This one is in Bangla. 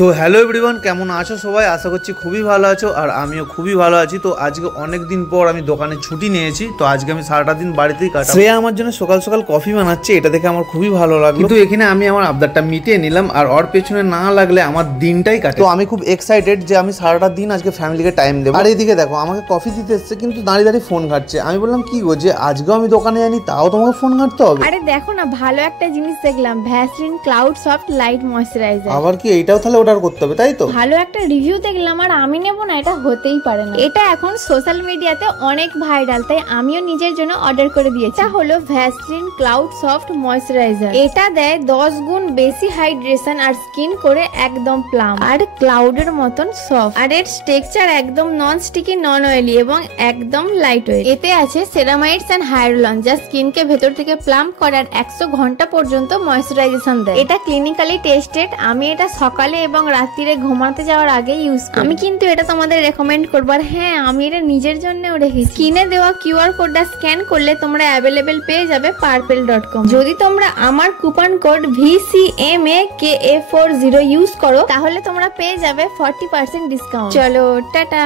তো হ্যালো এভরিওয়ান, কেমন আছো সবাই? আশা করছি খুবই ভালো আছো আর আমিও খুবই ভালো আছি। তো আজকে অনেক দিন পর আমি দোকানে ছুটি নিয়েছি, তো আজকে আমি সারাটা দিন বাড়িতেই কাটাবো। শ্রেয়া আমার জন্য সকাল সকাল কফি বানাচ্ছে, এটা দেখে আমার খুবই ভালো লাগলো। কিন্তু এখানে আমি আমার আবদারটা মিটিয়ে নিলাম, আর ওর পেছনে না লাগলে আমার দিনটাই কাটে। তো আমি খুব এক্সাইটেড যে আমি সারাটা দিন আজকে ফ্যামিলিকে টাইম দেবো। আর এইদিকে দেখো, আমাকে কফি দিতে এসছে কিন্তু দাঁড়িয়ে দাঁড়িয়ে ফোন ঘাটছে। আমি বললাম কি গো, যে আজকেও আমি দোকানে জানি তাও তোমাকে ফোন ঘাটতে হবে? আরে দেখো না, ভালো একটা জিনিস দেখলাম, Vaseline cloud soft light moisturiser. আবার কি এইটাও তাহলে অর্ডার করতে হবে, তাই তো? ভালো একটা রিভিউ দেখলাম আর আমি নেব না, এটা হতেই পারে না। এটা এখন সোশ্যাল মিডিয়াতে অনেক ভাইরাল, তাই আমিও নিজের জন্য অর্ডার করে দিয়েছি। এটা হলো ভ্যাসলিন ক্লাউড সফট ময়শ্চারাইজার। এটা দেয় 10 গুণ বেশি হাইড্রেশন আর স্কিন করে একদম প্লাম আর ক্লাউডের মতন সফট। আর এর টেক্সচার একদম নন স্টিকি, নন অয়েলি এবং একদম লাইট ওয়েট। এতে আছে সেরামাইডস এন্ড হায়ালুরন, যা স্কিনকে ভেতর থেকে প্লাম করে আর 100 ঘন্টা পর্যন্ত ময়শ্চারাইজেশন দেয়। এটা ক্লিনিক্যালি টেস্টেড। আমি এটা সকালে এবং রাত্রিরে ঘুমাতে যাওয়ার আগে ইউজ করি। আমি কিন্তু এটা তোমাদের রেকমেন্ড করবো। আর হ্যাঁ, আমি এটা নিজের জন্যও রেখেছি। স্ক্রিনে দেওয়া কিউআর কোডটা স্ক্যান করলে তোমরা অ্যাভেলেবেল পেয়ে যাবে purple.com। যদি তোমরা আমার কুপন কোড VCMAKA40 ইউজ করো তাহলে তোমরা পেয়ে যাবে 40% ডিসকাউন্ট। চলো টাটা।